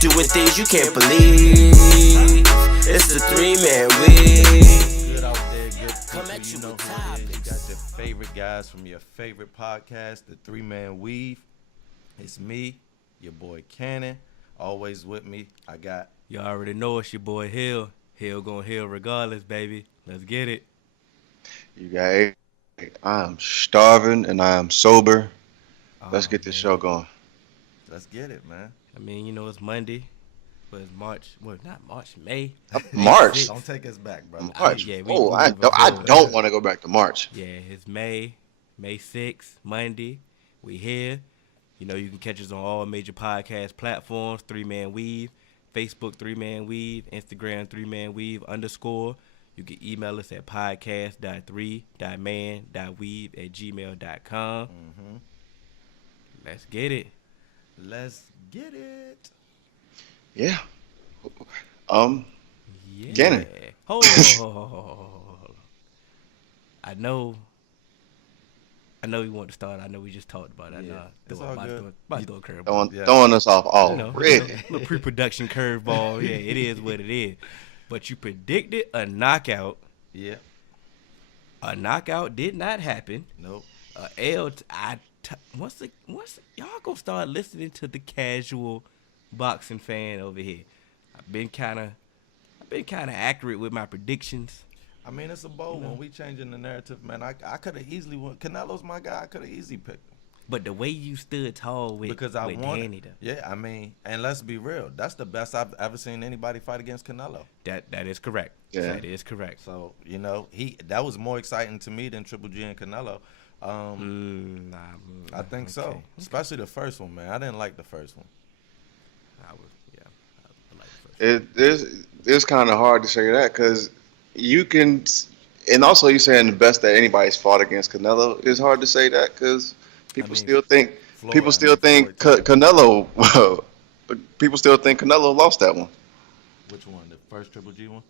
doing things you can't believe. It's the three-man weave. Good out there, good Come people. at You you know with who it is. You topics. got your favorite guys from your favorite podcast, the Three-Man Weave. It's me, your boy Cannon. Always with me, I got... You already know it's your boy Hill. Hill gonna heal regardless, baby. Let's get it. You got I am starving and I am sober. Let's Oh, get this man. show going. Let's get it, man. I mean, you know, it's Monday, but it's March. Well, not March, May. March. Don't take us back, brother. March. yeah, Oh, we I moving don't, I forward. don't want to go back to March. Yeah, it's May 6th, Monday. We here. You know, you can catch us on all major podcast platforms, Three-Man Weave, Facebook, Three-Man Weave, Instagram, Three-Man Weave _. You can email us at podcast.3.man.weave@gmail.com. Mm-hmm. Let's get it. Let's get it. Yeah. Yeah. Cannon. Oh, I know we want to start. I know we just talked about it. Yeah, I know. it's all good. About to throw a curveball. Throwing us off You know, already. little pre-production curveball. Yeah, it is what it is. But you predicted a knockout. Yeah. A knockout did not happen. Nope. Once y'all gonna start listening to the casual boxing fan over here. I've been kind of accurate with my predictions. I mean, it's a bold one. We changing the narrative, man. I could have easily won. Canelo's my guy. I could have easily picked him. But the way you stood tall with Because I with wanted. Danny, though, Yeah, I mean, and let's be real. That's the best I've ever seen anybody fight against Canelo. that is correct. Yeah. That is correct. So, you know, that was more exciting to me than Triple G and Canelo. I think so. okay. Especially the first one, man. I didn't like the first one. I like the first. It's kind of hard to say that because you can, and also you saying the best that anybody's fought against Canelo. It's hard to say that because people still think Canelo. People still think Canelo lost that one. Which one? The first Triple G one?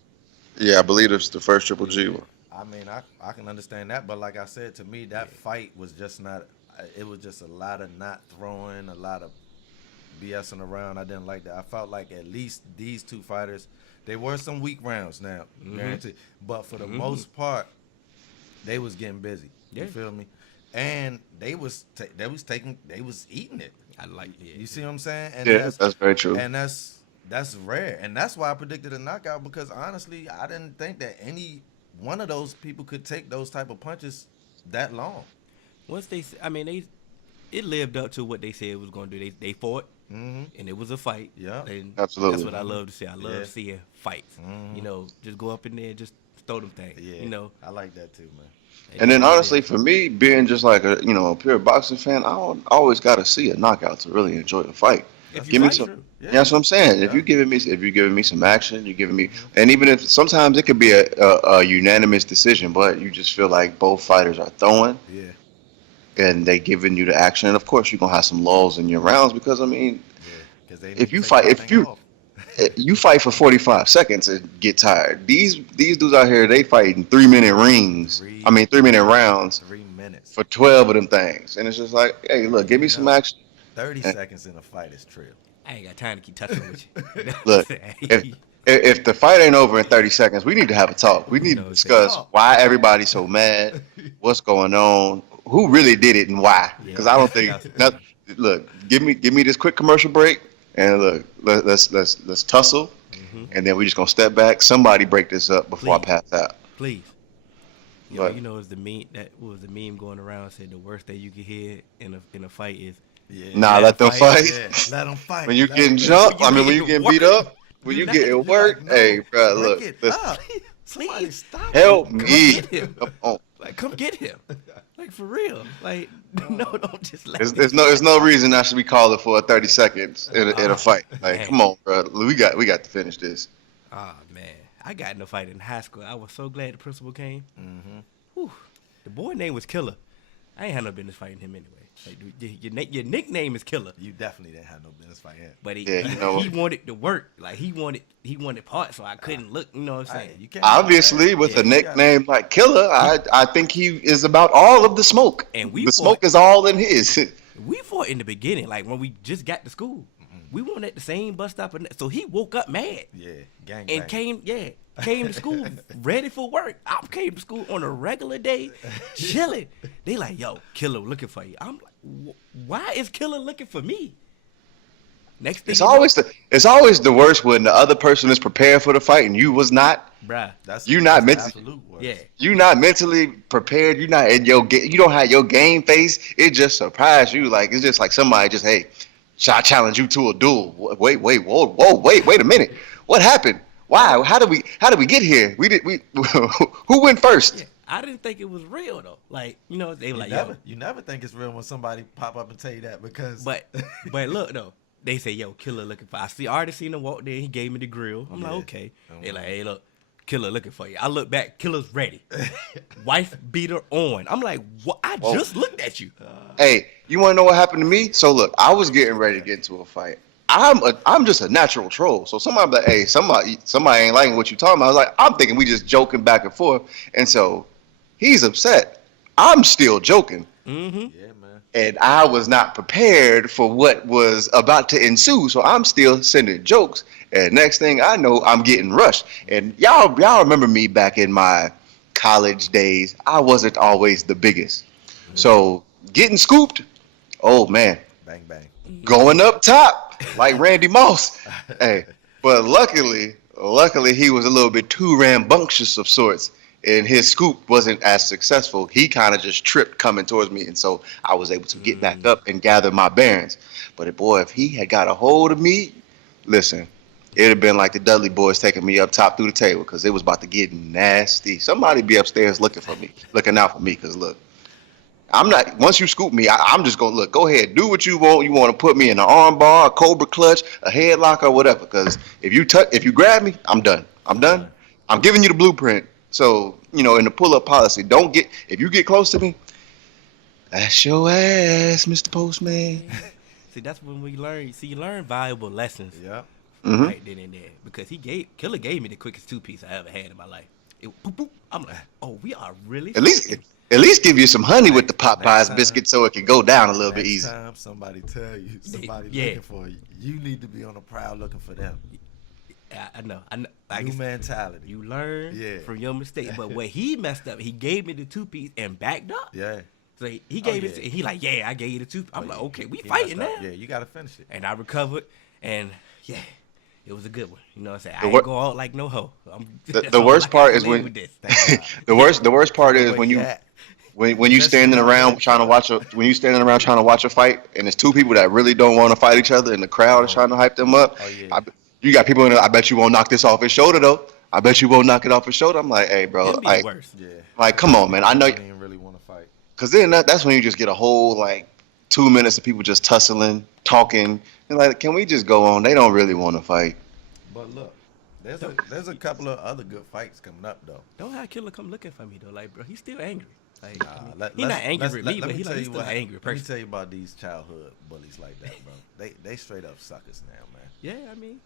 Yeah, I believe it's the first Triple G one. I mean, I can understand that, but like I said, to me, that fight was just not. It was just a lot of not throwing, a lot of BSing around. I didn't like that. I felt like at least these two fighters, they were some weak rounds now, guaranteed. But for the most part, they was getting busy. You Yeah. feel me? And they was eating it. I like it. You see what I'm saying? And Yeah, that's very true. And that's rare, and that's why I predicted a knockout, because honestly, I didn't think that any one of those people could take those type of punches that long. Once it lived up to what they said it was going to do. They fought, Mm-hmm. and it was a fight. Yeah. And Absolutely. That's what I love to see. I love Yeah. seeing fights. Mhm. You know, just go up in there and just throw them things. Yeah, You know. I like that too, man. And then honestly, for me, being just like a pure boxing fan, I don't always got to see a knockout to really enjoy a fight. If you Give me like some. it. Yeah. That's what I'm saying. If Yeah. you're giving me some action, you're giving me, and even if sometimes it could be a unanimous decision, but you just feel like both fighters are throwing Yeah, and they giving you the action. And of course, you're gonna have some lulls in your rounds because I mean, yeah. Because they If you take fight- if everything you- off. you fight for 45 seconds and get tired. These dudes out here, they fight in 3-minute rings. 3-minute rounds 3 minutes, for 12 of them things, and it's just like, hey, look, give me some action. 30 seconds in a fight is trill. I ain't got time to keep touching with you. You know what Look, I'm saying? If the fight ain't over in 30 seconds, we need to have a talk. We need to discuss why everybody's so mad, what's going on, who really did it, and why. Because I don't think. Look, give me this quick commercial break, and look, let's tussle, and then we just gonna step back. Somebody break this up before I pass out. Please. What? You know, it's the meme going around said the worst thing you can hear in a fight is Yeah. Nah, let them fight. Yeah, let them fight. When you Let getting 'em- jumped, when you getting beat up, when you getting worked, no, hey, bro, break look, it listen, up. Somebody Please. stop. help it. me. get him. Come on. Like, come get him. Like, for real. Like, no, don't just let There's no reason I should be calling for 30 seconds in a fight. Like, man. come on, bro. We got to finish this. Oh, man. I got in a fight in high school. I was so glad the principal came. Mm-hmm. Whew. The boy name was Killa. I ain't had no business fighting him anyway. Like, your nickname is Killa. You definitely didn't have no business fighting him. But Yeah, you know he what? wanted to work. Like, he wanted parts, so I couldn't look. You know what I'm Hey, saying? you can't Obviously, with Yeah, a you nickname like Killer, I think he is about all of the smoke. And we the fought- smoke is all in his. We fought in the beginning, like when we just got to school. We weren't at the same bus stop, so he woke up mad. Yeah, gang and bang. came to school ready for work. I came to school on a regular day, chilling. They like, yo, Killa looking for you. I'm like, why is Killa looking for me? Next thing it's always the worst when the other person is prepared for the fight and you was not. Bruh, You're not mentally. Yeah. You're not mentally prepared. You're not in your game. You don't have your game face. It just surprised you. Like it's just like somebody just, hey, shall I challenge you to a duel? Wait, wait a minute. What happened? Why? How did we get here? Who went first? Yeah, I didn't think it was real though. Like, you know, they were like, you never think it's real when somebody pop up and tell you that because. But look though, they say, yo, Killa looking for. I already seen him walk there. He gave me the grill. I'm like, okay. They like, hey, look, Killa looking for you. I look back, Killa's ready. Wife beater on. I'm like, what? I just looked at you. Hey, you want to know what happened to me? So look, I was getting ready to get into a fight. I'm just a natural troll. So somebody like, hey, somebody ain't liking what you talking about. I was like, I'm thinking we just joking back and forth. And so he's upset. I'm still joking. Mm-hmm. Yeah, man. And I was not prepared for what was about to ensue. So I'm still sending jokes. And next thing I know, I'm getting rushed. And y'all remember me back in my college days. I wasn't always the biggest. Mm-hmm. So getting scooped, oh man. Bang, bang. Going up top like Randy Moss. Hey, but luckily he was a little bit too rambunctious of sorts, and his scoop wasn't as successful. He kind of just tripped coming towards me, and so I was able to get back up and gather my bearings. But boy, if he had got a hold of me, listen, it'd have been like the Dudley boys taking me up top through the table because it was about to get nasty. Somebody be upstairs looking out for me, because look, I'm not. Once you scoop me, I'm just gonna look. Go ahead, do what you want. You want to put me in an arm bar, a cobra clutch, a headlock, or whatever. Because if you grab me, I'm done. I'm giving you the blueprint. So in the pull-up policy, if you get close to me, that's your ass, Mr. Postman. See, that's when we learn. See, you learn valuable lessons. Yeah. Mm-hmm. Right then and there, because Killa gave me the quickest 2-piece I ever had in my life. Boop, boop. I'm like, oh, we are really At least give you some honey with the Popeyes biscuit so it can go down a little bit easier. Next time somebody tell you looking for you, you need to be on the prowl looking for them. I know. New mentality. You learn from your mistakes. But when he messed up, he gave me the 2-piece and backed up. Yeah. So he gave it. He like, yeah, I gave you the 2. I'm like, okay, we fighting now. Yeah, you gotta finish it. And I recovered, and it was a good one. You know what I'm saying? I ain't go out like no hoe. The worst part is when the worst part is when you standing around trying to watch a fight, and there's two people that really don't want to fight each other, and the crowd is trying to hype them up. Oh, yeah. You got people in there, I bet you won't knock this off his shoulder though. I bet you won't knock it off his shoulder. I'm like, hey, bro, like, like, come on, man. I know. I didn't really want to fight. Cause then that's when you just get a whole like 2 minutes of people just tussling, talking, and like, can we just go on? They don't really want to fight. But look, there's a couple of other good fights coming up though. Don't have Killa come looking for me though. Like, bro, he's still angry. Like, He's not angry with me, but he's still an angry person. Let me tell you about these childhood bullies like that, bro. They straight up suckers now, man. Yeah, I mean,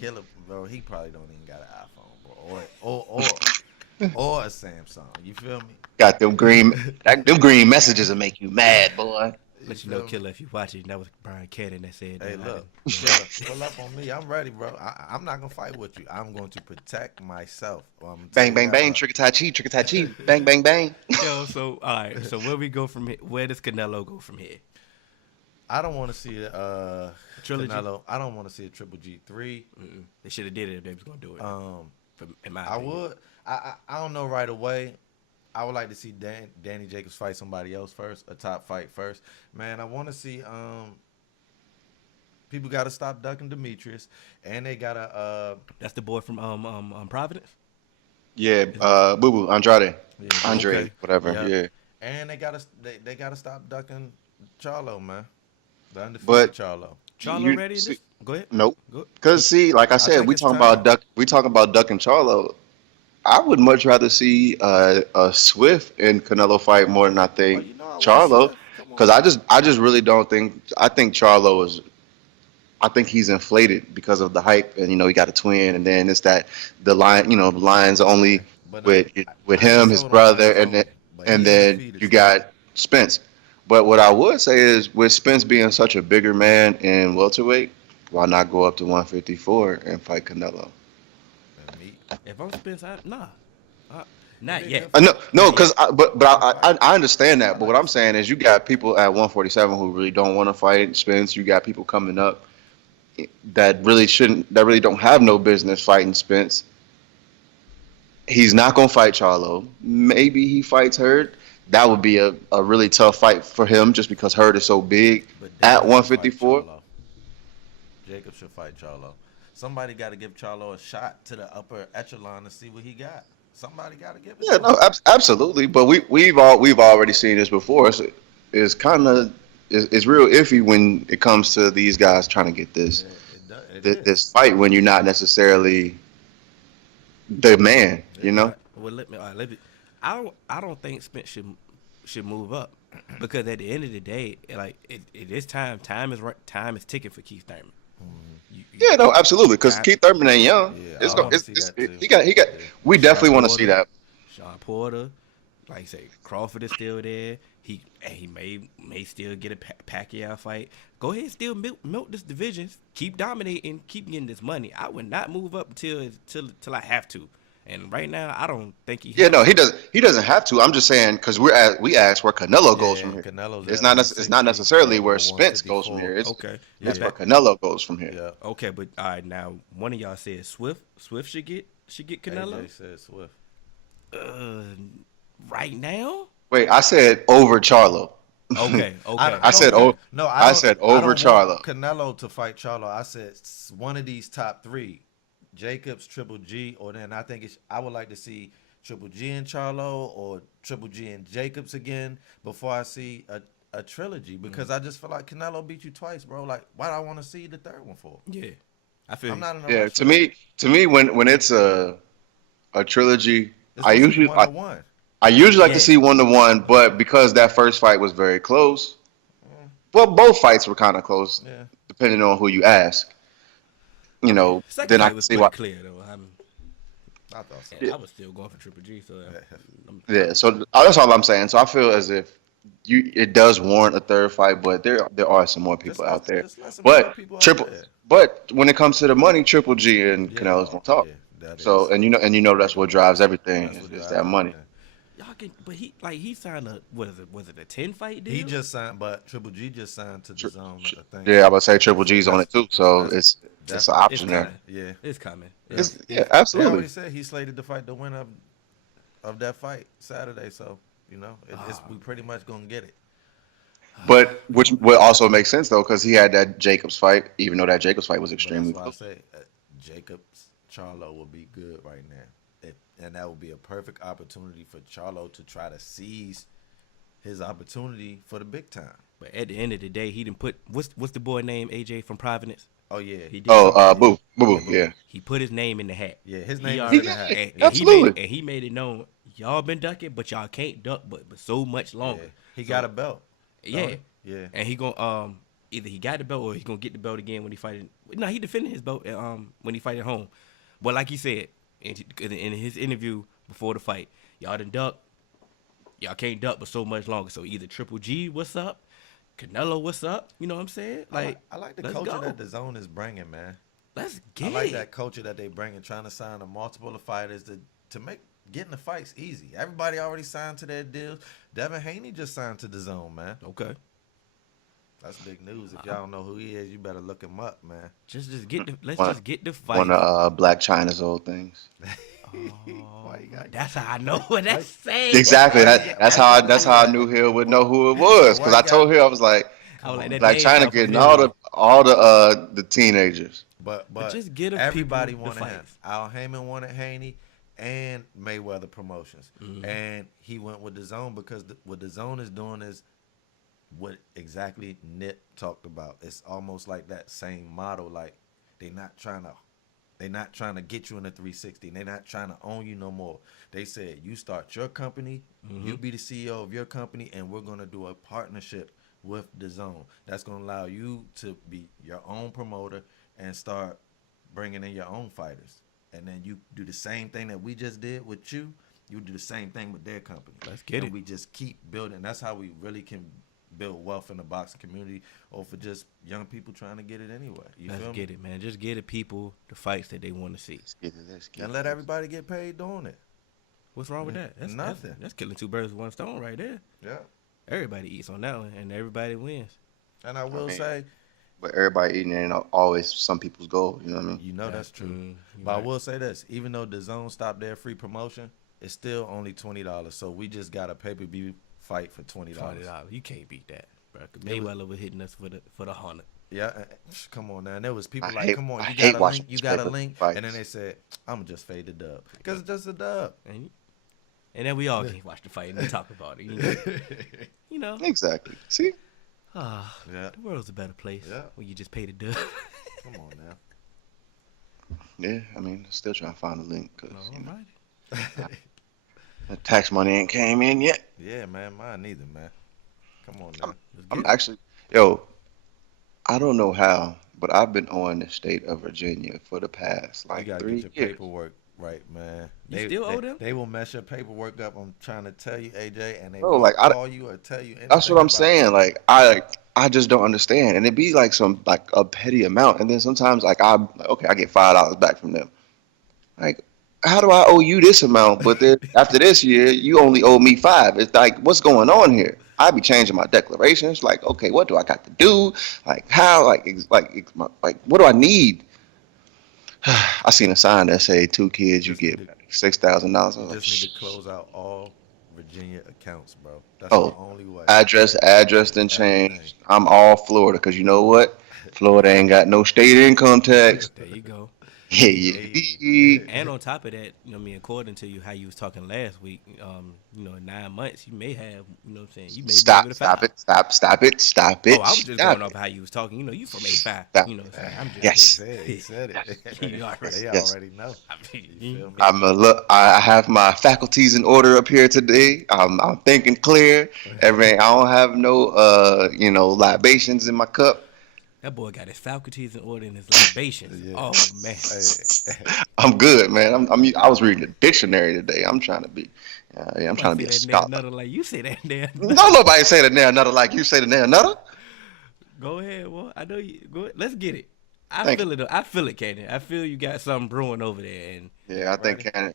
Killa, bro, he probably don't even got an iPhone, bro, or a Samsung. You feel me? Got them green messages that make you mad, boy. Let you know, Killa, if you watch it, that was Brian Cannon that said. Hey, look, Killa, pull up on me. I'm ready, bro. I'm not gonna fight with you. I'm going to protect myself. Bang, bang, bang, trigger tai chi, bang, bang, bang. Yo, so all right, so where we go from here? Where does Canelo go from here? I don't want to see a trilogy. Canelo. I don't want to see a Triple G3. They should have did it if they was gonna do it. In my I opinion. would. I don't know right away. I would like to see Danny Jacobs fight somebody else first, a top fight first. Man, I want to see people got to stop ducking Demetrius, and they gotta. That's the boy from Providence. Yeah, Boo Boo Andrade, Yeah, Andre, okay. whatever. Yeah. And they gotta stop ducking Charlo, man. The undefeated But Charlo. Charlo ready? Go ahead. Nope. Go. Because see, like I said, think we it's talking time. about Duck and Charlo. I would much rather see a Swift and Canelo fight more than I think Oh, you know I want Charlo. Swift. Come on. Because I just really don't think. I think Charlo is. I think he's inflated because of the hype, and he got a twin, and then it's that the Lions only But, with him, his brother, and then you got Spence. But what I would say is, with Spence being such a bigger man in welterweight, why not go up to 154 and fight Canelo? And meat. If I'm Spence, not Yeah, yet. No, no, Not yet. because I understand that. But what I'm saying is, you got people at 147 who really don't want to fight Spence. You got people coming up that really shouldn't, that really don't have no business fighting Spence. He's not gonna fight Charlo. Maybe he fights Hurd. That would be a really tough fight for him, just because Hurd is so big But at David should fight 154. Charlo. Jacob should fight Charlo. Somebody got to give Charlo a shot to the upper echelon to see what he got. Somebody got to give it Yeah, to no, him. absolutely. But we've already seen this before. It's kind of it's real iffy when it comes to these guys trying to get Yeah, it is. this fight when you're not necessarily the man. You Yeah. All know? right, well, let me. I don't think Spence should move up because at the end of the day, like it is time. Time is right. Time is ticking for Keith Thurman. Yeah, no, absolutely. Because Time, Keith Thurman ain't young. Yeah, It's I go, want to see that too. he got. Yeah. We Sean definitely want to see Porter, that. Sean Porter, like I say, Crawford is still there. He may still get a Pacquiao fight. Go ahead, and still milk this division. Keep dominating. Keep getting this money. I would not move up till I have to. And right now, I don't think he. Yeah, no, he does. He doesn't have to. I'm just saying because we asked where Canelo goes from Yeah, here. Canelo's It's at not. It's not 160 necessarily or where Spence goes from 154. here. Okay. It's Yeah. where Canelo goes from here. Yeah. Okay, but all right, now one of y'all said Swift should get Canelo. AJ said Swift. Uh, right now. Wait, I said over Charlo. Okay, okay. I said don't- oh, no. I said over I don't want Charlo. Canelo to fight Charlo. I said one of these top three, Jacobs, Triple G, or then I think I would like to see Triple G and Charlo or Triple G and Jacobs again before I see a trilogy because I just feel like Canelo beat you twice, bro. Like, why do I want to see the third one for? Yeah, I feel I'm you. not in a Yeah, rush to for that. me, when it's a trilogy, It's I supposed to be usually 1-1. I usually like Yeah. to see 1-1, but because that first fight was very close, well, both fights were kind of close, Yeah. depending on who you ask. You know, Second then I fight can was see pretty why. clear though. I thought so. And I was still going for Triple G, so I'm, Yeah, so that's all I'm saying. So I feel as if it does warrant a third fight, but there are some more people out there. Just let some more people out there. But when it comes to the money, Triple G and Yeah, Canelo's gonna talk. yeah, that So is. and you know that's what drives everything That's what is drives that money. everything. y'all can. But he signed a was it a 10 fight deal? He just signed, but Triple G just signed to the zone. I think. Yeah, I would say Triple G's on it too. So That's- it's that's- an it's option there. coming. Yeah. It's coming. Yeah, They absolutely. already said he's slated to fight the winner of that fight Saturday. So we pretty much gonna get it. But which would also make sense though, because he had that Jacobs fight, even though that Jacobs fight was But extremely that's why I close. say Jacobs Charlo will be good right now, and that would be a perfect opportunity for Charlo to try to seize his opportunity for the big time. But at the end of the day, he didn't put what's the boy name AJ from Providence. Oh yeah, He did. Oh, boo, yeah. He put his name in the hat. yeah. His He name is already- in the hat. and Absolutely. he made it known y'all been ducking, but y'all can't duck, but so much Yeah. longer. He got a belt. Yeah, Yeah. and he gonna either he got the belt or he gonna get the belt again when he fight. No, he defended his belt when he fight at home. But like he said in his interview before the fight, y'all done duck. Y'all can't duck, but so much longer. So either Triple G, what's up? Canelo, what's up? You know what I'm saying? Like I like the let's culture go. that the zone is bringing, man. Let's get I like it. that culture that they bringing, trying to sign a multiple of fighters to make getting the fights easy. Everybody already signed to their deals. Devin Haney just signed to the zone, man. Okay, That's big news. If y'all don't know who he is, you better look him up, man. just get the let's One- just get the fight. One of Black China's old things. Why you got That's how I know what that's saying. Exactly. That's how I knew Hill would know who it was, because I told Hill I was like, I was like, that Black name China sound getting familiar. all the teenagers. But just get him everybody people the wanted him. fights. Al Heyman wanted Haney and Mayweather Promotions, Mm-hmm. and he went with the zone because what the zone is doing is what exactly Nip talked about. It's almost like that same model. Like they're not trying to get you in the 360. They're not trying to own you no more. They said you start your company, you be the CEO of your company, and we're gonna do a partnership with the zone. That's gonna allow you to be your own promoter and start bringing in your own fighters. And then you do the same thing that we just did with you. You do the same thing with their company. Let's get and it. We just keep building. That's how we really can build wealth in the boxing community or for just young people trying to get it anyway. Let's get it, man. Just get the people the fights that they want to see. Let's get and it. let everybody get paid doing it. What's wrong with that? That's nothing. That's killing two birds with one stone right there. Yeah. Everybody eats on that one, and everybody wins. And I will say, but everybody eating ain't always some people's goal. You know what I mean? you know that's true. But I will say this: even though the zone stopped their free promotion, it's still only $20. So we just got a pay-per-view fight for $20. You can't beat that, bro. Mayweather was hitting us for the $100. Yeah, come on now. And there was people come on, you got a link, and then they said, I'm just fade the dub because it's just a dub. And then we all can watch the fight and then talk about it. You know. Exactly. See? The world's a better place when you just pay the dub. Come on now. Yeah, I mean, still trying to find the link because Alrighty. the tax money ain't came in yet. Yeah, man, mine neither, man. Come on now. I'm actually, I don't know how, but I've been on the state of Virginia for the past like you gotta 3 get years. your paperwork right, man. You still owe them? They will mess your paperwork up. I'm trying to tell you, AJ, and they Bro, will like, call you or tell you anything. That's what I'm about saying. it. Like I just don't understand, and it'd be like a petty amount, and then sometimes like I get $5 back from them. Like, how do I owe you this amount, but then after this year you only owe me $5? It's like, what's going on here? I be changing my declarations. Like, okay, what do I got to do? Like, how? Like, what do I need? I seen a sign that say 2 kids you get $6,000. You just need to close out all Virginia accounts, bro. That's Oh, the only way. address then change. I'm all Florida because you know what? Florida ain't got no state income tax. There you go. Yeah. And on top of that, according to you, how you was talking last week, in 9 months, you may have, you know what I'm saying? You may Stop be able to it. Oh, I was just going off how you was talking. You from A5. Stop. You know what I'm saying? I'm just Yes. He said it. You already- They Yes. already know. You feel me? I have my faculties in order up here today. I'm thinking clear. I don't have no libations in my cup. That boy got his faculties in order and his libations. Yeah. Oh, man. I'm good, man. I was reading the dictionary today. I'm trying to be. I'm trying to be a scholar. Nutter like you say that there. Don't nobody say the nail nutter like you say the nail nutter. Go ahead, boy. I know you. Go ahead. Let's get it. I Thank feel it. I feel it, Cannon. I feel you got something brewing over there. And Yeah, I think Cannon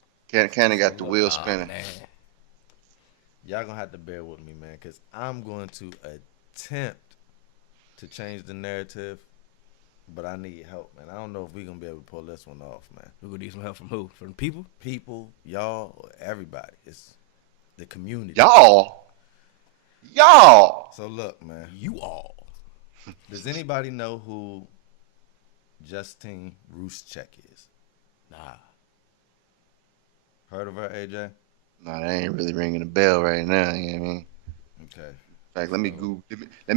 got the wheel spinning. man. Y'all gonna have to bear with me, man, because I'm going to attempt to change the narrative, but I need help, man. I don't know if we're gonna be able to pull this one off, man. We're gonna need some help from who? From the people? People, y'all, everybody. It's the community. Y'all. So look, man. You all. Does anybody know who Justine Ruszczyk is? Nah. Heard of her, AJ? Nah, that ain't really ringing a bell right now. You know what I mean? Okay. In fact, let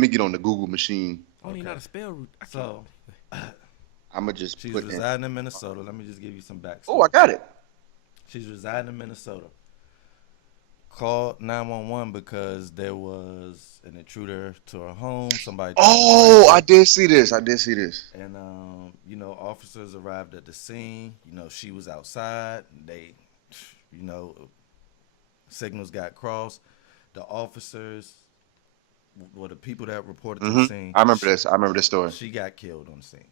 me get on the Google machine. I don't even know how to spell root. So I'ma just she's put in. residing in Minnesota. Let me just give you some backstory. Oh, I got it. She's residing in Minnesota. Called 911 because there was an intruder to her home. Somebody. Oh, I did see this. And officers arrived at the scene. She was outside. They, signals got crossed. The officers, the people that reported to the scene. I remember this. I remember this story. She got killed on the scene.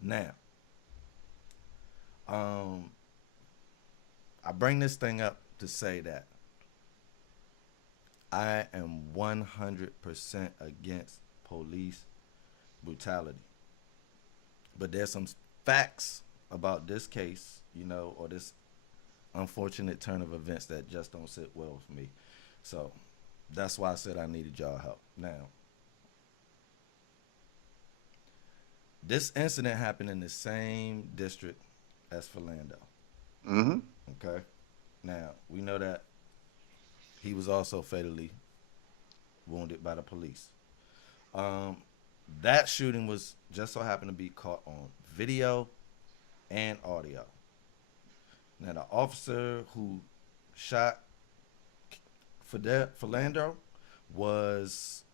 Now, I bring this thing up to say that I am 100% against police brutality. But there's some facts about this case, or this unfortunate turn of events that just don't sit well with me. So that's why I said I needed y'all help. Now, this incident happened in the same district as Philando. Mm-hmm. Okay. Now, we know that he was also fatally wounded by the police. That shooting was just so happened to be caught on video and audio. Now, the officer who shot Philando was,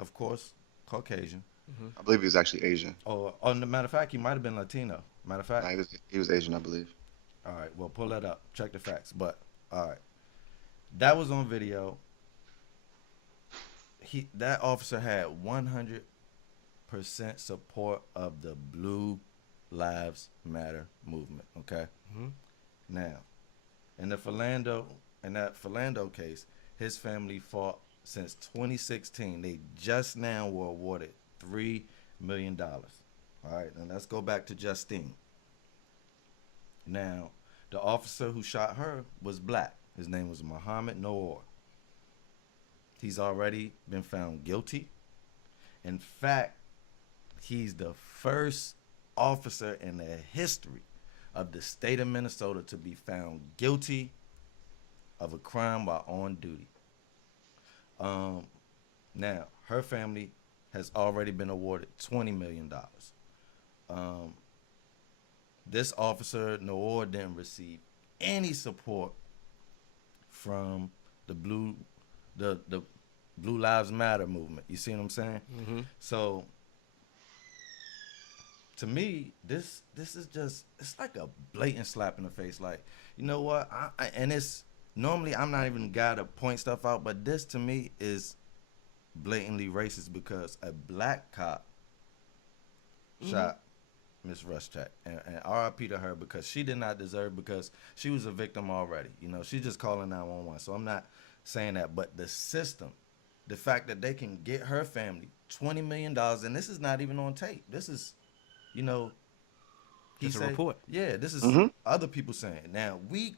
of course, Caucasian. I believe he was actually Asian. Oh, on the matter of fact, he might have been Latino. Matter of fact, Nah, he was Asian, I believe. all right, well, pull that up. Check the facts. But, all right. That was on video. that officer had 100% support of the Blue Lives Matter movement. Okay. Mhm. Now, in that Philando case, his family fought since 2016. They just now were awarded $3 million. All right, and let's go back to Justine. Now, the officer who shot her was black. His name was Muhammad Noor. He's already been found guilty. In fact, he's the first officer in the history of the state of Minnesota to be found guilty of a crime while on duty. Now, her family has already been awarded $20 million. This officer, Noor, didn't receive any support from the Blue Lives Matter movement. You see what I'm saying? Mm-hmm. So, to me, this is just, it's like a blatant slap in the face. Like, you know what? And it's, normally I'm not even the guy to point stuff out, but this to me is blatantly racist because a black cop shot Miss Ruszczyk, and RIP to her because she did not deserve, because she was a victim already. You know, she's just calling 911. So I'm not saying that, but the system, the fact that they can get her family $20 million, and this is not even on tape. This is, you know, It's a report. Yeah, this is other people saying. Now we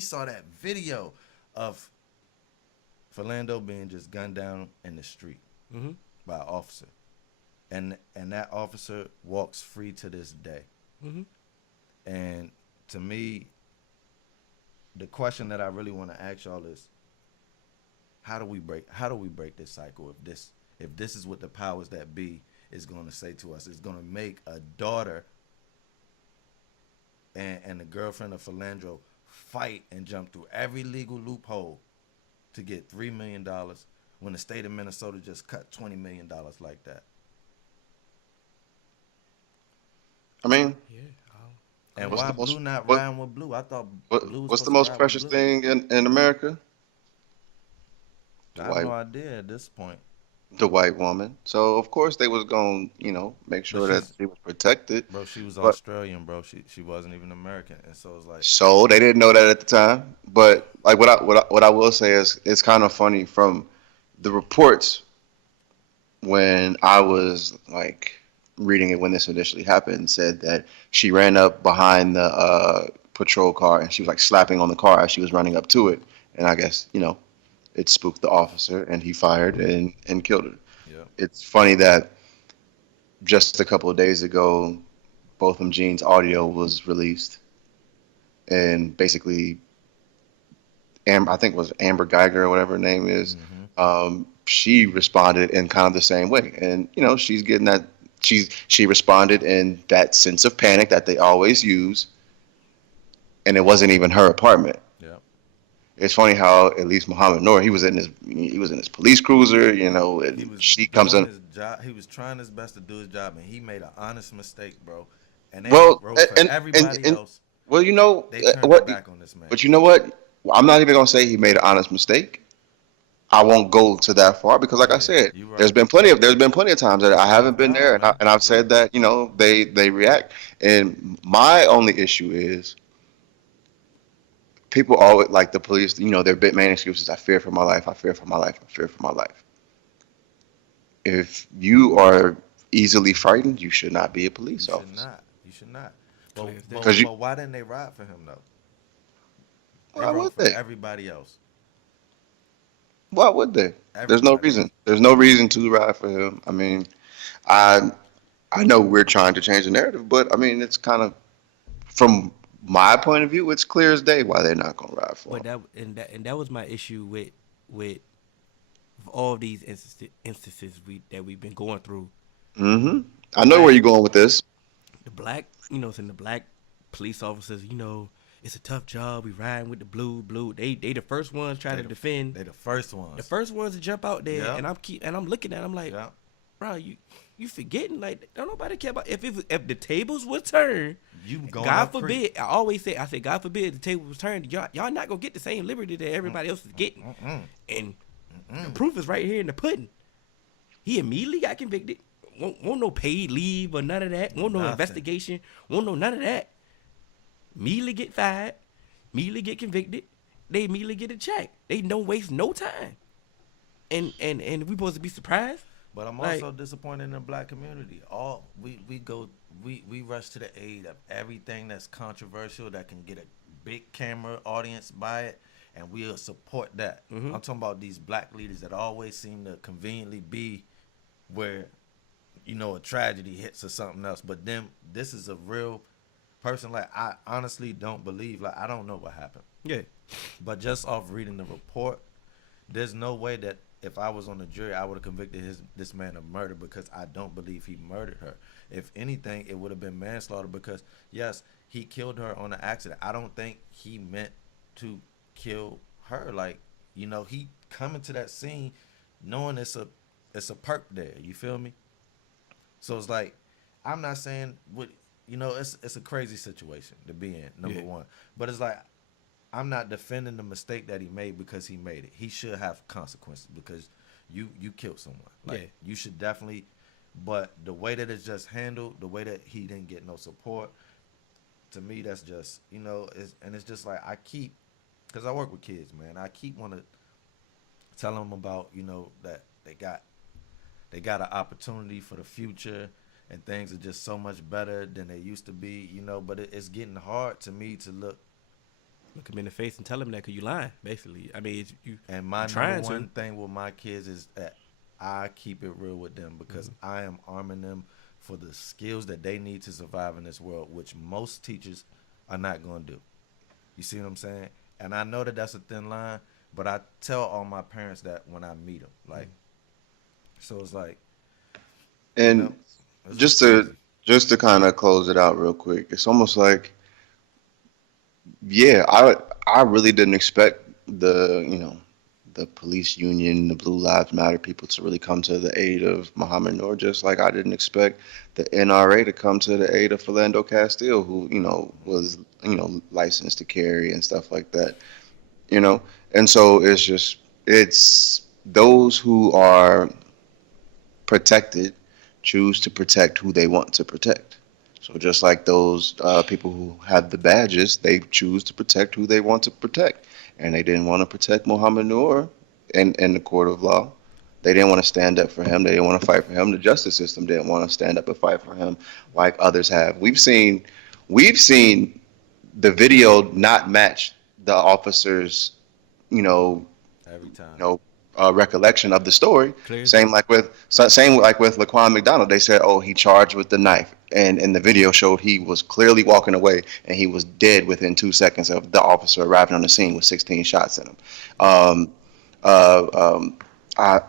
saw that video of Philando being just gunned down in the street by an officer. And that officer walks free to this day. Mm-hmm. And to me, the question that I really want to ask y'all is, how do we break this cycle? If this is what the powers that be is going to say to us, it's going to make a daughter and the girlfriend of Philando fight and jump through every legal loophole to get $3 million when the state of Minnesota just cut $20 million like that. I mean, Yeah. And What's why the most- Blue not what- riding with Blue? I thought Blue was what's the supposed to most ride with precious Blue. thing in America? I have no idea at this point. The white woman. So of course they was going, make sure that she's- she was protected. Bro, she was But- Australian, bro. She wasn't even American, and so it's like, So they didn't know that at the time. But like what I will say is, it's kind of funny from the reports when I was like reading it when this initially happened, said that she ran up behind the patrol car and she was like slapping on the car as she was running up to it, and I guess it spooked the officer and he fired and killed her. yeah, It's funny that just a couple of days ago, Botham Jean's audio was released, and basically, I think it was Amber Geiger or whatever her name is. She responded in kind of the same way, and she's getting that. She responded in that sense of panic that they always use, and it wasn't even her apartment. yeah. It's funny how at least Muhammad Noor, he was in his police cruiser, and He was she comes doing in. his job. He was trying his best to do his job, and he made an honest mistake, bro. And then, Well, bro, for everybody else, Well, they turned their back on this man. But you know what? I'm not even gonna say he made an honest mistake. I won't go to that far because, like I said, you're right. there's been plenty of times that I haven't been there, and I've said that they react. And my only issue is people always like the police. Their bit main excuses: I fear for my life. I fear for my life. I fear for my life. If you are easily frightened, you should not be a police officer. You should not. Because But why didn't they ride for him though? Why rode would for they? everybody else. Why would they? There's no Everybody. reason. There's no reason to ride for him. I mean, I know we're trying to change the narrative, but I mean, it's kind of, from my point of view, it's clear as day why they're not gonna ride for him. But that was my issue with all of these instances that we've been going through. I know where you're going with this. The black, the black police officers, it's a tough job. We riding with the blue. They the first ones trying to defend. They the first ones. The first ones to jump out there, Yeah. and I'm looking at. I'm like, Yeah. bro, you forgetting, like, don't nobody care about if the tables were turned. You going God up free. forbid. I say God forbid the table was turned. Y'all not gonna get the same liberty that everybody else is getting. And The proof is right here in the pudding. He immediately got convicted. Won't no paid leave or none of that. Won't no investigation. Won't no none of that. Immediately get fired. Immediately get convicted. They immediately get a check. They don't waste no time. And we supposed to be surprised. But I'm also disappointed in the black community. We rush to the aid of everything that's controversial that can get a big camera audience by it, and we'll support that. I'm talking about these black leaders that always seem to conveniently be where, a tragedy hits or something else. But then this is a real person. Like, I honestly don't believe. Like, I don't know what happened. Yeah. But just off reading the report, there's no way that if I was on the jury, I would have convicted this man of murder, because I don't believe he murdered her. If anything, it would have been manslaughter, because, yes, he killed her on an accident. I don't think he meant to kill her. Like, he coming to that scene knowing it's a perp there. You feel me? So it's like, I'm not saying it's a crazy situation to be in, number one. But it's like, I'm not defending the mistake that he made because he made it. He should have consequences because you killed someone. Like, you should definitely. But the way that it's just handled, the way that he didn't get no support, to me, that's just, it's just like, because I work with kids, man. I keep want to tell them about, that they got an opportunity for the future, and things are just so much better than they used to be, but it's getting hard to me to look him in the face and tell him that, because you lying, basically. I mean, and my number one thing with my kids is that I keep it real with them, because I am arming them for the skills that they need to survive in this world, which most teachers are not going to do. You see what I'm saying? And I know that that's a thin line, but I tell all my parents that when I meet them. Like, so it's like. And just to kind of close it out real quick, it's almost like, yeah, I really didn't expect the police union, the Blue Lives Matter people to really come to the aid of Muhammad Noor, just like I didn't expect the NRA to come to the aid of Philando Castile, who, was, licensed to carry and stuff like that, And so it's those who are protected choose to protect who they want to protect. So just like those people who have the badges, they choose to protect who they want to protect. And they didn't want to protect Muhammad Noor in the court of law. They didn't want to stand up for him. They didn't want to fight for him. The justice system didn't want to stand up and fight for him like others have. We've seen the video not match the officers, every time. Recollection of the story. Same like with Laquan McDonald. They said, he charged with the knife, and the video showed he was clearly walking away, and he was dead within 2 seconds of the officer arriving on the scene with 16 shots in him. I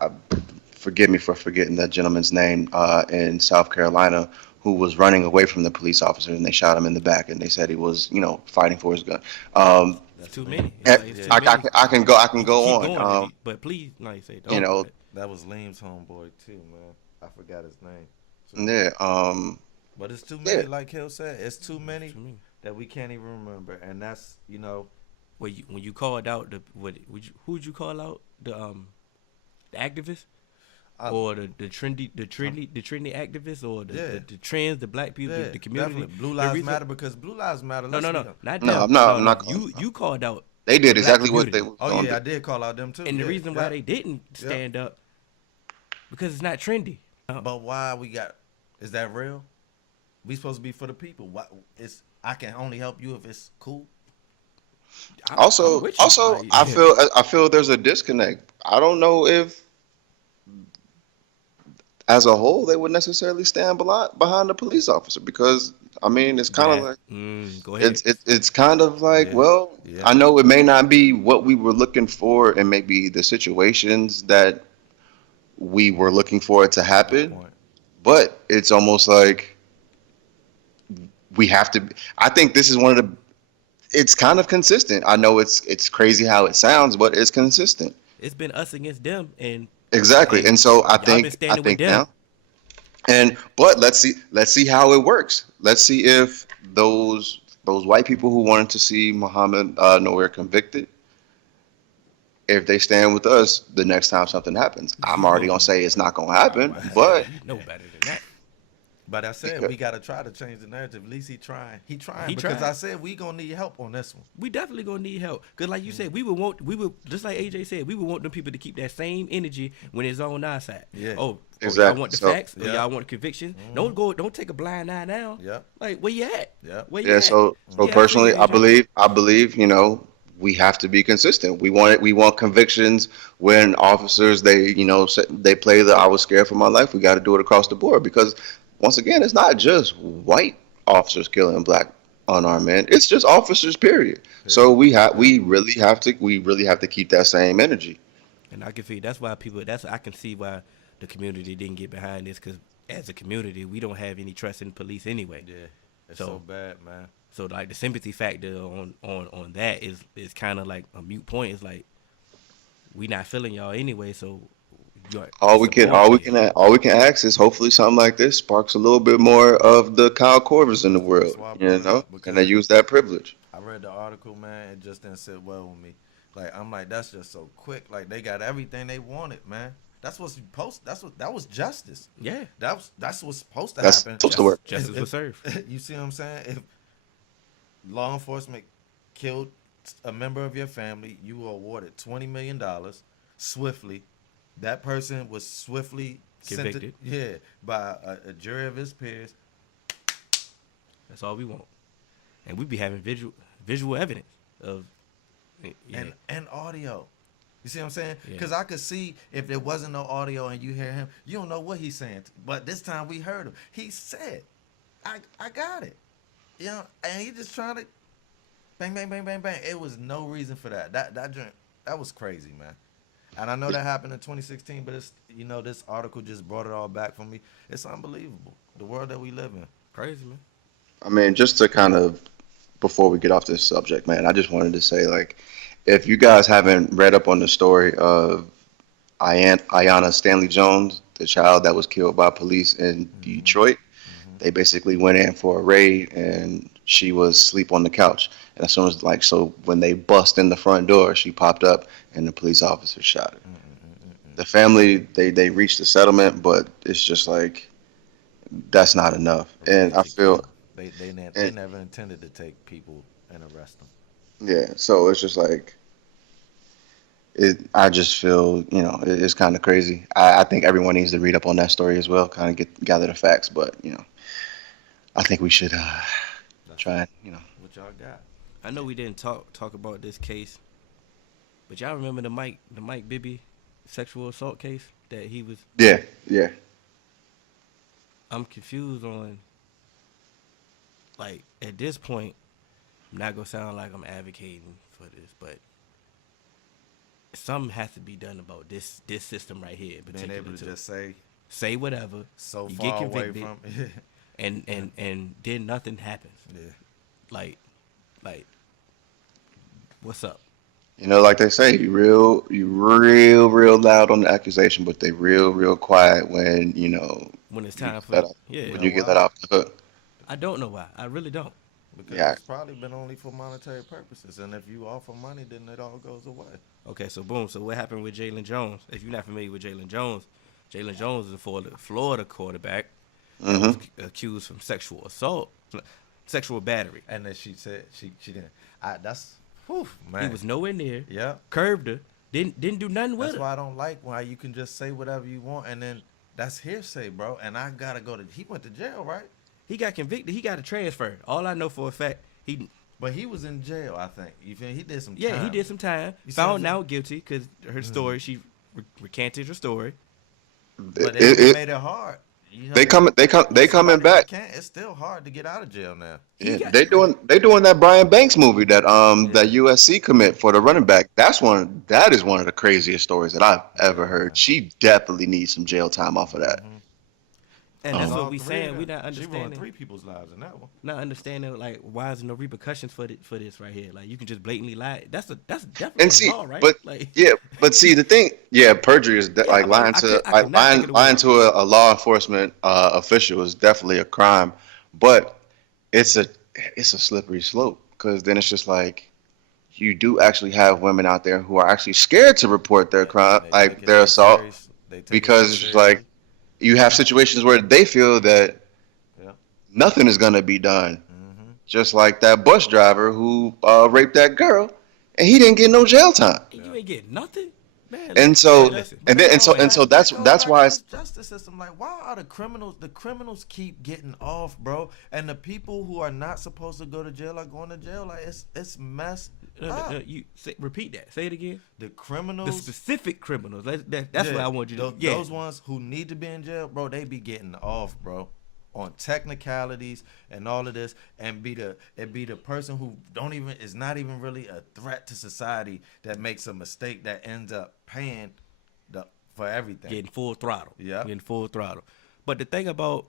forgive me for forgetting that gentleman's name in South Carolina who was running away from the police officer, and they shot him in the back, and they said he was fighting for his gun. That's too many. I can go on. But please, no, you say don't. That was Liam's homeboy too, man. I forgot his name. So, yeah. But it's too many, like Hill said. It's too many that we can't even remember, and that's When you called out who'd you call out, the activists, or the trendy activists, or the trans, the black people, the community. Definitely. Blue Lives Matter, because Blue Lives Matter. No, not them. No, I'm not. You called out. They did exactly what they. I did call out them too. And the reason why they didn't stand up, because it's not trendy. But why is that real? We supposed to be for the people. I can only help you if it's cool. Also, I feel there's a disconnect. I don't know if, as a whole, they would necessarily stand behind the police officer, because it's kind of like go ahead. It's kind of like, I know it may not be what we were looking for, and maybe the situations that we were looking for it to happen, but it's almost like we have to. I think this is one of the. It's kind of consistent. I know it's crazy how it sounds, but it's consistent. It's been us against them, and exactly. And so I think now. But let's see how it works. Let's see if those white people who wanted to see Muhammad Noor convicted, if they stand with us the next time something happens. I'm already gonna say it's not gonna happen, but you know better than that. But I said we gotta try to change the narrative. At least he trying. He trying because I said we gonna need help on this one. We definitely gonna need help. Cause like you said, we would just like AJ said, we would want them people to keep that same energy when it's on our side. Yeah. Exactly. Y'all want the facts? Or y'all want the conviction? Don't take a blind eye now. Yeah. Like where you at? Yeah. Where you at? So personally, I believe, we have to be consistent. We want convictions when officers they play the I was scared for my life. We got to do it across the board because once again, it's not just white officers killing black unarmed men. It's just officers, period. Yeah. So we really have to keep that same energy. And I can see I can see why the community didn't get behind this because as a community, we don't have any trust in police anyway. Yeah, it's so bad, man. So like the sympathy factor on that is kind of like a moot point. It's like we not feeling y'all anyway, so. All we can ask is hopefully something like this sparks a little bit more of the Kyle Korvers in the world, and they use that privilege. I read the article, man. It just didn't sit well with me. Like I'm like, that's just so quick. Like they got everything they wanted, man. That was justice. Yeah, that's what's supposed to happen. Supposed to work. Justice was served. You see what I'm saying? If law enforcement killed a member of your family, you were awarded $20 million swiftly. That person was swiftly convicted. By a jury of his peers. That's all we want, and we be having visual evidence of, and audio. You see what I'm saying? Because I could see if there wasn't no audio and you hear him, you don't know what he's saying. But this time we heard him. He said, "I got it," and he just trying to bang, bang, bang, bang, bang. It was no reason for that. That was crazy, man. And I know that happened in 2016, but it's this article just brought it all back for me. It's unbelievable. The world that we live in. Crazy, man. I mean, just to kind of, before we get off this subject, man, I just wanted to say, like, if you guys haven't read up on the story of Ayanna Stanley Jones, the child that was killed by police in Detroit, they basically went in for a raid and she was asleep on the couch. And as soon as, when they bust in the front door, she popped up and the police officer shot her. The family, they reached a settlement, but it's just like, that's not enough. And I feel... They never intended to take people and arrest them. Yeah, so it's just like... I just feel, it's kind of crazy. I think everyone needs to read up on that story as well, kind of gather the facts, but, I think we should try and, What y'all got? I know we didn't talk about this case, but y'all remember the Mike Bibby sexual assault case that he was... Yeah. I'm confused on, like, at this point, I'm not going to sound like I'm advocating for this, but something has to be done about this system right here. Being able to just say whatever, so you far get convicted, away from and then nothing happens. Yeah. Like, what's up? Like they say, you real loud on the accusation, but they real quiet when when it's time for when you get that off the hook. I don't know why. I really don't. Because it's probably been only for monetary purposes, and if you offer money, then it all goes away. Okay, so boom. So what happened with Jalen Jones? If you're not familiar with Jalen Jones is a Florida quarterback that was accused from sexual assault, sexual battery. And then she said she didn't. Man. He was nowhere near. Yeah. Curved her. Didn't do nothing with her. That's why I don't like why you can just say whatever you want, and then that's hearsay, bro. And I gotta go to. He went to jail, right? He got convicted. He got a transfer. All I know for a fact, But he was in jail, I think. You feel he did some time. Yeah, he did some time. Found out guilty because her story, she recanted her story. But it made it hard. They coming back. It's still hard to get out of jail now. Yeah, they doing that Brian Banks movie that that USC commit for the running back. That is one of the craziest stories that I've ever heard. She definitely needs some jail time off of that. And that's what we saying. We not understanding. She ruined 3 people's lives in that one. Not understanding why is there no repercussions for this right here? Like you can just blatantly lie. That's definitely a law, right? But see the thing, perjury is lying to a law enforcement official is definitely a crime, but it's a slippery slope because then it's just like you do actually have women out there who are actually scared to report their crime, like their assault, because it's just like you have situations where they feel that nothing is gonna be done. Just like that bus driver who raped that girl, and he didn't get no jail time. You ain't get nothing, man. And so, that's why it's justice system. Like, why are the criminals keep getting off, bro? And the people who are not supposed to go to jail are going to jail. Like, it's messed up. Repeat that. Say it again. The criminals, the specific criminals. That's what I want you to. Those ones who need to be in jail, bro. They be getting off, bro, on technicalities and all of this, and be the person who is not even really a threat to society that makes a mistake that ends up paying for everything. Getting full throttle. Yeah. Getting full throttle. But the thing about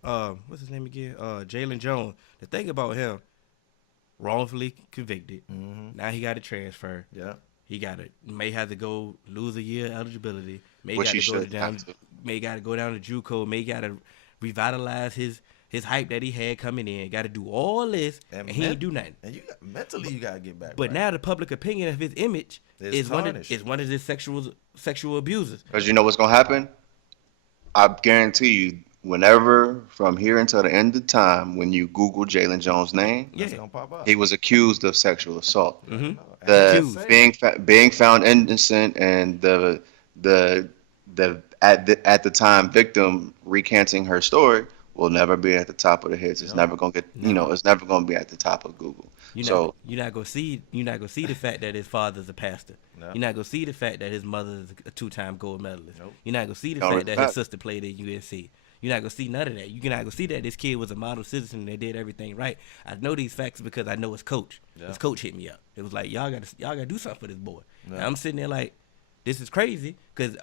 what's his name again? Jalen Jones. The thing about him, wrongfully convicted. Mm-hmm. Now he got to transfer. Yeah. He may have to go lose a year eligibility. May Which got he to go should down. have to. May got to go down to JUCO. May got to revitalize his hype that he had coming in. Got to do all this, and he ain't do nothing. And mentally, you gotta get back. But right. now the public opinion of his image is one of his sexual abusers. Because you know what's gonna happen? I guarantee you, whenever from here until the end of time, when you Google Jalen Jones' name, That's gonna pop up. he was accused of sexual assault. Mm-hmm. Being found innocent, and the at the time victim recanting her story will never be at the top of the hits. It's never gonna get it's never gonna be at the top of Google. You're not gonna see the fact that his father's a pastor. No. You're not gonna see the fact that his mother's a 2-time gold medalist. Nope. You're not gonna see the fact that his sister played at USC. You're not gonna see none of that. You're not gonna see that this kid was a model citizen that did everything right. I know these facts because I know his coach. Yeah. His coach hit me up. It was like, y'all gotta do something for this boy. Yeah. And I'm sitting there like, this is crazy, because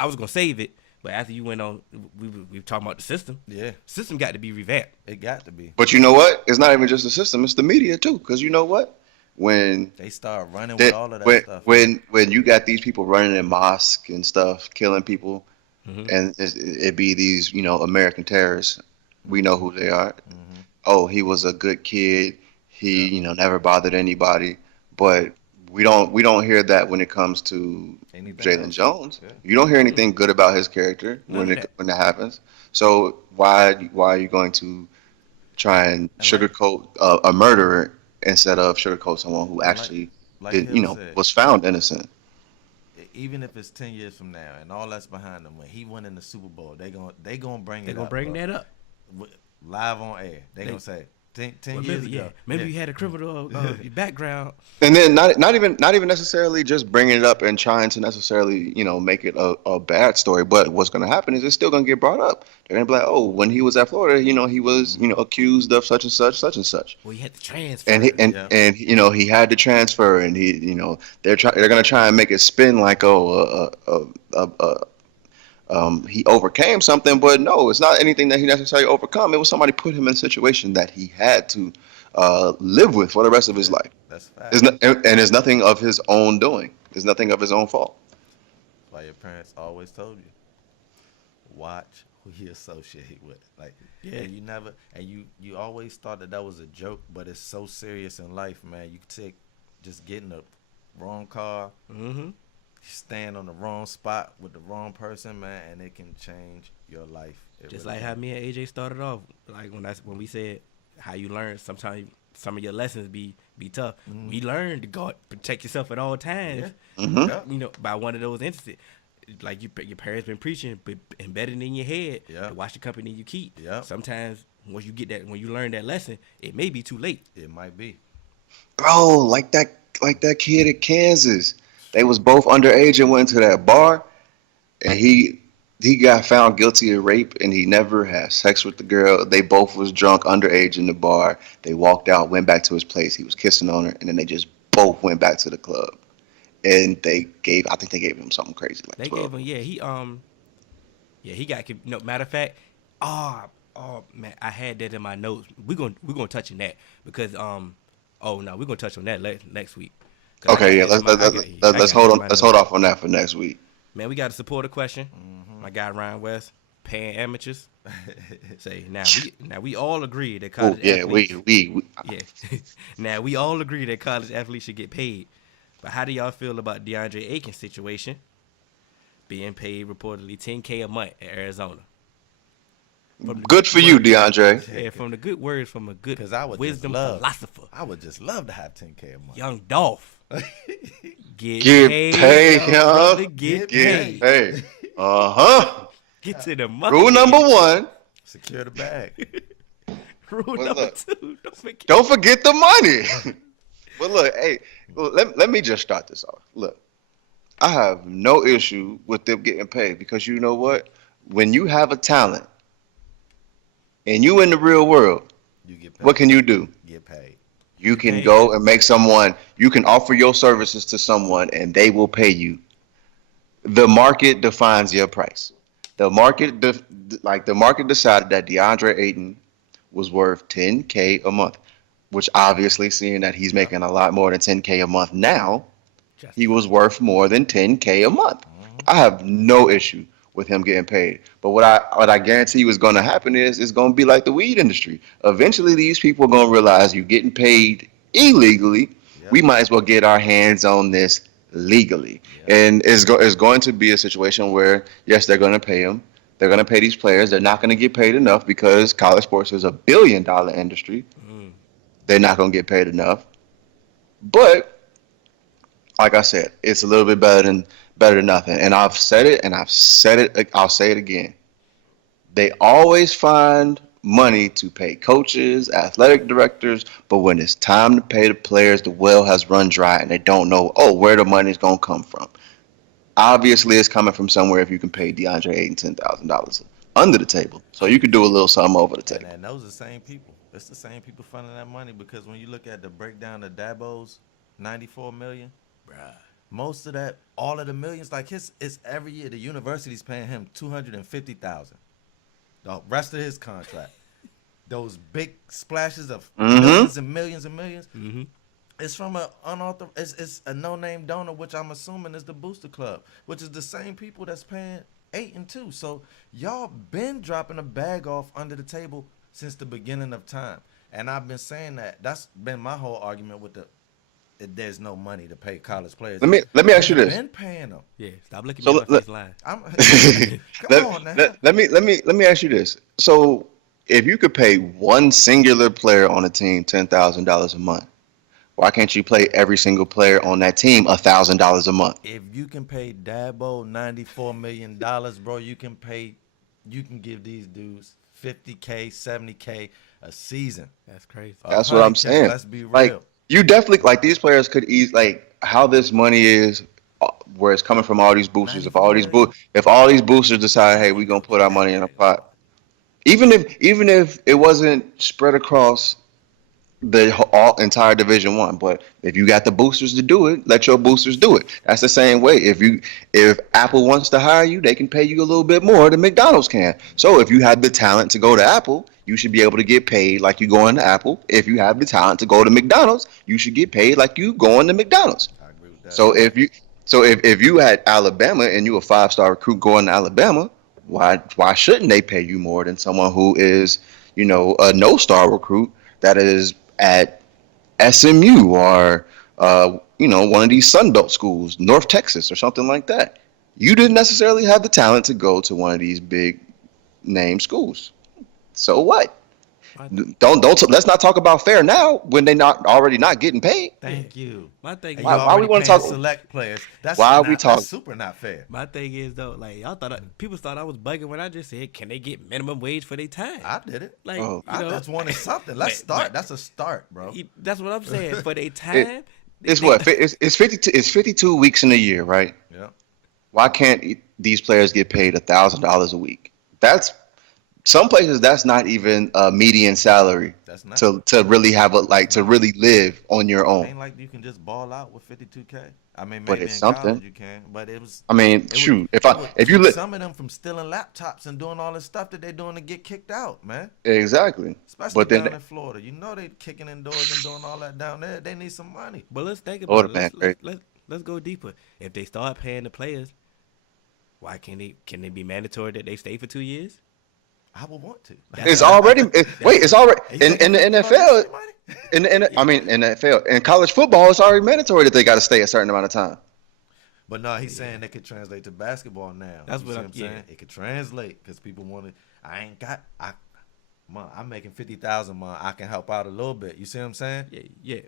I was gonna save it, but after you went on, we were talking about the system. Yeah. System got to be revamped. It got to be. But you know what? It's not even just the system; it's the media too. Because you know what? When they start running with all of that stuff. When you got these people running in mosques and stuff, killing people, Mm-hmm. and it be these American terrorists, we know who they are. Mm-hmm. Oh, he was a good kid. He never bothered anybody. But we don't hear that when it comes to Jalen Jones. Yeah. You don't hear anything good about his character when that happens. So why are you going to try and sugarcoat a murderer instead of sugarcoat someone who actually was found innocent? Even if it's 10 years from now and all that's behind them, when he won in the Super Bowl, they gonna bring that up live on air. They gonna say 10 years ago. Maybe you had a criminal background. And then not even necessarily just bringing it up and trying to necessarily make it a bad story. But what's going to happen is it's still going to get brought up. They're going to be like, oh, when he was at Florida, he was accused of such and such. Well, he had to transfer. And he had to transfer, and they're going to try and make it spin like he overcame something, but no, it's not anything that he necessarily overcome. It was somebody put him in a situation that he had to live with for the rest of his life. That's fact. And it's nothing of his own doing. It's nothing of his own fault. That's why your parents always told you, watch who you associate with. Like, and you always thought that was a joke, but it's so serious in life, man. You take just getting the wrong car. Mm-hmm. Stand on the wrong spot with the wrong person, man, and it can change your life. Just like how me and AJ started off, like when we said how you learn. Sometimes some of your lessons be tough. Mm-hmm. We learned to go protect yourself at all times. Yeah. Mm-hmm. By one of those instances, like your parents been preaching, but embedded in your head. Yeah. To watch the company you keep. Yeah. Sometimes when you learn that lesson, it may be too late. It might be. Bro, like that kid at Kansas. They was both underage and went to that bar, and he got found guilty of rape, and he never had sex with the girl. They both was drunk underage in the bar. They walked out, went back to his place. He was kissing on her, and then they just both went back to the club. And I think they gave him something crazy like they 12. gave him, he got matter of fact, oh man, I had that in my notes. We're gonna touch on that because we're gonna touch on that next week. Okay, let's hold off on that for next week. Man, we got a supporter question. Mm-hmm. My guy Ryan West, paying amateurs. Say now we all agree that Oh college yeah, athletes. we Yeah. Now we all agree that college athletes should get paid. But how do y'all feel about DeAndre Aiken's situation? Being paid reportedly $10K a month at Arizona. good for you, DeAndre. Yeah, from the good words from a good wisdom philosopher. I would just love to have 10K a month. Young Dolph. Get Get paid, brother, huh? get Get paid. paid. Get to the money. Rule number 1. Secure the bag. Rule Well, number look. 2. Don't forget the money. But look, hey, let me just start this off. Look, I have no issue with them getting paid because you know what? When you have a talent and you in the real world, You get paid. what can you do? Get paid. You can go and you can offer your services to someone and they will pay you. The market defines your price. The market decided that DeAndre Ayton was worth $10K a month, which obviously seeing that he's making a lot more than $10K a month now, he was worth more than $10K a month. I have no issue with him getting paid. But what I guarantee you is going to happen is it's going to be like the weed industry. Eventually, these people are going to realize you're getting paid illegally. Yep. We might as well get our hands on this legally. Yep. And it's going to be a situation where, yes, they're going to pay them. They're going to pay these players. They're not going to get paid enough because college sports is a $1 billion industry. They're not going to get paid enough. But like I said, it's a little bit better than nothing. And I've said it, and I'll say it again. They always find money to pay coaches, athletic directors, but when it's time to pay the players, the well has run dry, and they don't know, where the money's going to come from. Obviously, it's coming from somewhere if you can pay DeAndre Ayton $10,000 under the table. So you could do a little something over the table. And those are the same people. It's the same people funding that money because when you look at the breakdown of Dabo's $94 million, bruh, most of that, all of the millions, like it's every year the university's paying him $250,000. The rest of his contract, those big splashes of millions and millions and millions, it's from a it's a no-name donor, which I'm assuming is the Booster Club, which is the same people that's paying Ayton too. So y'all been dropping a bag off under the table since the beginning of time, and I've been saying that. That's been my whole argument with there's no money to pay college players. Let me ask you this. Been paying them. Yeah, stop looking at my face line. Come on now. Let me ask you this. So if you could pay one singular player on a team $10,000 a month, why can't you pay every single player on that team $1,000 a month? If you can pay Dabo $94 million, bro, you can give these dudes $50K, $70K a season. That's crazy. That's what I'm saying. Let's be real. Like, you definitely, like, these players could ease, like, how this money is, where it's coming from all these boosters. If all these boosters decide, hey, we're gonna put our money in a pot, even if it wasn't spread across the entire Division I, but if you got the boosters to do it, let your boosters do it. That's the same way. If Apple wants to hire you, they can pay you a little bit more than McDonald's can. So if you have the talent to go to Apple, you should be able to get paid like you going to Apple. If you have the talent to go to McDonald's, you should get paid like you going to McDonald's. I agree with that. So if you had Alabama and you a 5-star recruit going to Alabama, why shouldn't they pay you more than someone who is, a no-star recruit that is at SMU or one of these Sun Belt schools, North Texas or something like that? You didn't necessarily have the talent to go to one of these big name schools. So what? Let's not talk about fair now when they already not getting paid. Thank you. My thing. Why we want to talk select players? That's super not fair. My thing is though, like people thought I was bugging when I just said, can they get minimum wage for their time? I did it. Like, I just wanted something. Let's start. That's a start, bro. That's what I'm saying. For their time. It's 52 weeks in a year, right? Yeah. Why can't these players get paid $1,000 a week? Some places that's not even a median salary. That's not to really have to really live on your own. It ain't like you can just ball out with $52K. I mean, maybe but it's in something. College you can, but it was. I mean, shoot. If you some of them from stealing laptops and doing all this stuff that they're doing to get kicked out, man. Exactly. Especially down in Florida, they kicking indoors and doing all that down there. They need some money. But let's think about it. Let's go deeper. If they start paying the players, Why can they be mandatory that they stay for 2 years? I would want to. It's already it's already in the NFL. In NFL in college football, it's already mandatory that they got to stay a certain amount of time. But no, he's saying it could translate to basketball now. That's what I'm saying. It could translate because people want to. I'm making 50,000, man. I can help out a little bit. You see what I'm saying? Yeah.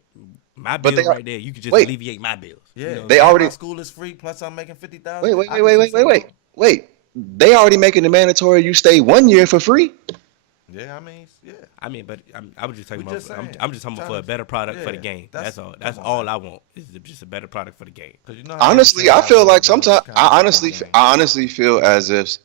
My bill right there. You could just alleviate my bills. Yeah, you know? They already. My school is free. Plus, I'm making 50,000. Wait. They already making it mandatory. You stay 1 year for free. Yeah, but I was just talking about. I'm just talking about for a better product for the game. That's all. That's all I want. Is just a better product for the game. Honestly, I feel like sometimes I honestly feel as if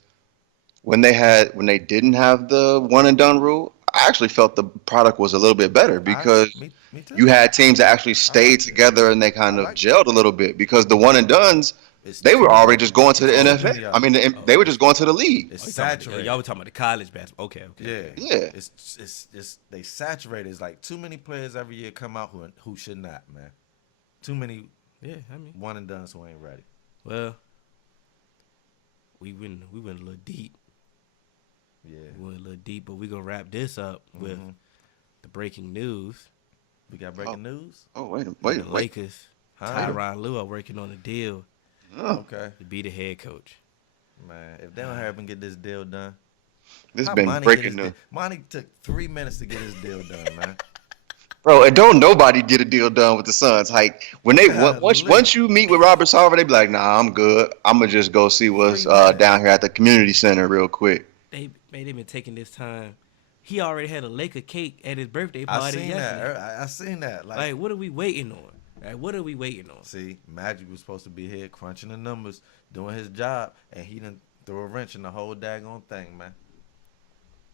when they didn't have the one and done rule, I actually felt the product was a little bit better because me too. you had teams that actually stayed together and they kind of gelled a little bit because the one and dones. They were already just going to the NFL. I mean, they were just going to the league. It's saturated. Y'all were talking about the college basketball. Okay. Yeah. It's they saturated. It's like too many players every year come out who should not, man. Too many. Yeah, one and done, so ain't ready. Well, we went a little deep. Yeah, we went a little deep, but we gonna wrap this up with the breaking news. We got breaking news. Oh wait. The Lakers, Tyronn Lue are working on a deal. Oh. Okay. To be the head coach. Man, if they don't hurry up and get this deal done. This been breaking news. Monty took 3 minutes to get his deal done, man. Bro, and don't nobody get a deal done with the Suns. Like when they once you meet with Robert Sarver, they be like, nah, I'm good. I'm gonna just go see what's down here at the community center real quick. They've been taking this time. He already had a Laker cake at his birthday party yesterday. I seen that. Like, what are we waiting on? Like, what are we waiting on? See, Magic was supposed to be here crunching the numbers, doing his job, and he done threw a wrench in the whole daggone thing, man.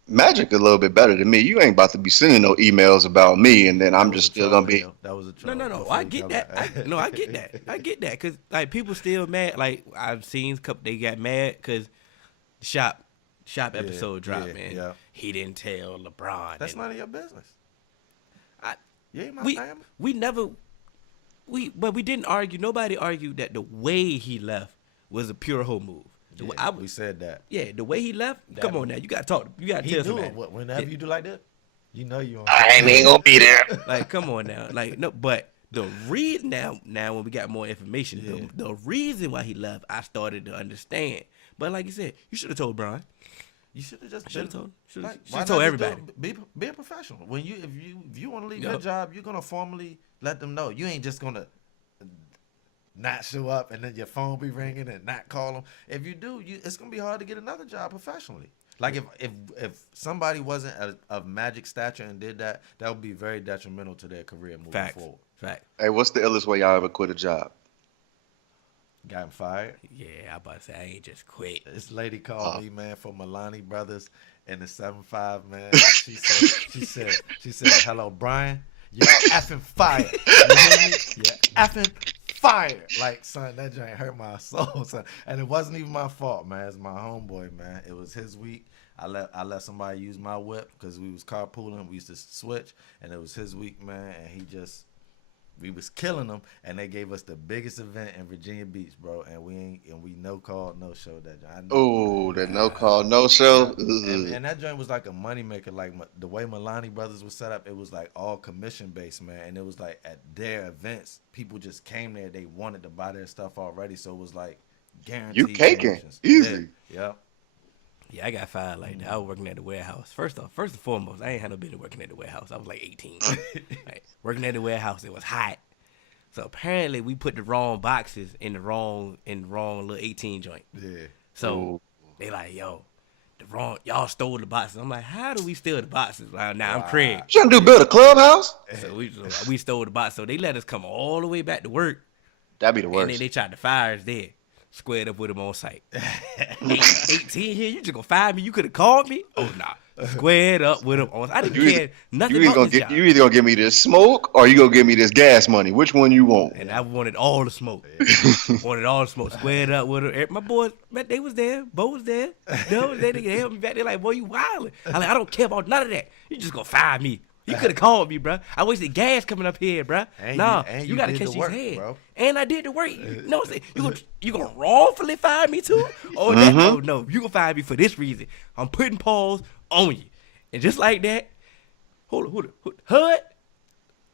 Magic a little bit better than me. You ain't about to be sending no emails about me, and then I'm just still gonna be. That was a troll. No. I get that. I get that. I get that because like people still mad. Like I've seen they got mad because shop episode dropped, man. Yeah. He didn't tell LeBron. That's none of your business. You ain't my family. But we didn't argue. Nobody argued that the way he left was a pure hoe move. We said that. Yeah, the way he left. Come on now, you gotta talk. You gotta tell somebody. Whenever you do like that, you know you. I ain't gonna be there. Like, come on now. Like, no, but the reason now when we got more information, the reason why he left, I started to understand. But like you said, you should have told Brian. You should have just told everybody. Be a professional. When if you want to leave your job, you're gonna formally let them know. You ain't just gonna not show up and then your phone be ringing and not call them. If you do, it's gonna be hard to get another job professionally. Like if somebody wasn't of Magic stature and did that, that would be very detrimental to their career moving forward. Fact. Hey, what's the illest way y'all ever quit a job? Got him fired. Yeah, I about to say I ain't just quit. This lady called me, man, from Milani Brothers in the 7-5, man. She said, hello, Brian. You're effing fired. You hear me? You're effing fired. Like, son, that joint hurt my soul, son. And it wasn't even my fault, man. It's my homeboy, man. It was his week. I let somebody use my whip because we was carpooling. We used to switch, and it was his week, man. And we was killing them, and they gave us the biggest event in Virginia Beach, bro. And we no call, no show that joint. Oh, that no call, no show. And that joint was like a moneymaker. Like the way Milani Brothers was set up, it was like all commission based, man. And it was like at their events, people just came there. They wanted to buy their stuff already, so it was like guaranteed. You caking easy. Yeah. Yeah, I got fired like that. I was working at the warehouse. First and foremost, I ain't had no business working at the warehouse. I was like 18. Like, working at the warehouse, it was hot. So apparently we put the wrong boxes in the wrong little 18 joint. Yeah. So they like, yo, y'all stole the boxes. I'm like, how do we steal the boxes? Like, I'm Craig. You trying to build a clubhouse? So we stole the box. So they let us come all the way back to work. That'd be the worst. And then they tried to fire us there. Squared up with him on site. 18 here, you just gonna fire me? You could have called me? Oh, nah. Squared up with him on site. I didn't care nothing about this job. You either gonna give me this smoke or you gonna give me this gas money. Which one you want? And I wanted all the smoke. Squared up with him. My boys, man, they was there. Bo was there. They helped me back. They're like, boy, you wildin'. I don't care about none of that. You just gonna fire me. You could have called me, bro. I wasted gas coming up here, bro. You gotta catch these heads. Bro. And I did the work. You know what I'm saying? You gonna wrongfully fire me too? Oh, no. You gonna fire me for this reason. I'm putting paws on you. And just like that, hold on. HUD?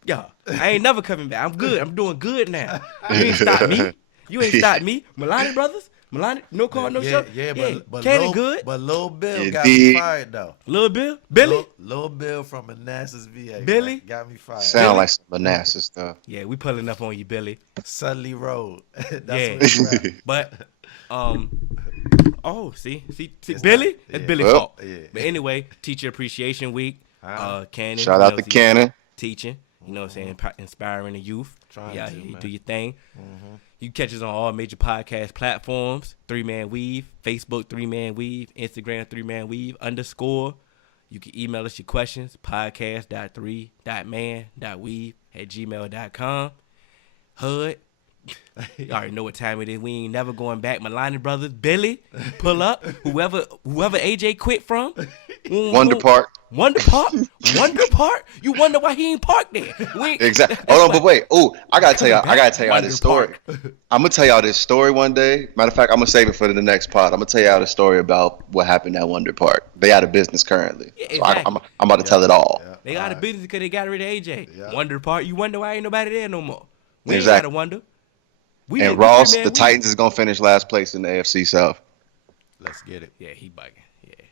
Yeah, I ain't never coming back. I'm good. I'm doing good now. You ain't stop me. Milani Brothers? Milani, no call, no show. Yeah, but Cannon good. But Lil Bill got me fired though. Lil Bill? Billy? Lil Bill from Manassas, VA. Billy? Got me fired. Sound like some Manassas stuff. Yeah, we pulling up on you, Billy. Sudley Road. That's what But, see, Billy? That's Billy's fault. Yeah. But anyway, Teacher Appreciation Week. Cannon. Shout out to Cannon. Teaching. You know what I'm saying? Inspiring the youth. Man. Do your thing. Mm-hmm. You can catch us on all major podcast platforms. 3-Man Weave. Facebook 3-Man Weave. Instagram 3-Man Weave _. You can email us your questions. podcast.3.man.weave@gmail.com. HUD. You already know what time it is. We ain't never going back. Milani Brothers. Billy. Pull up. Whoever AJ quit from. Wonder Park. Wonder Park? You wonder why he ain't parked there. Exactly. Hold on, but wait. Oh, I gotta tell y'all this story. I'm gonna tell y'all this story one day. Matter of fact, I'm gonna save it for the next pod. I'm gonna tell y'all the story about what happened at Wonder Park. They out of business currently. Yeah, exactly. So I'm about to tell it all. Yeah. They out of business because they got rid of AJ. Yeah. Wonder Park. You wonder why ain't nobody there no more. We exactly. ain't gotta wonder. And Ross, the Titans is gonna finish last place in the AFC South. Let's get it. Yeah, he bugging. Yeah.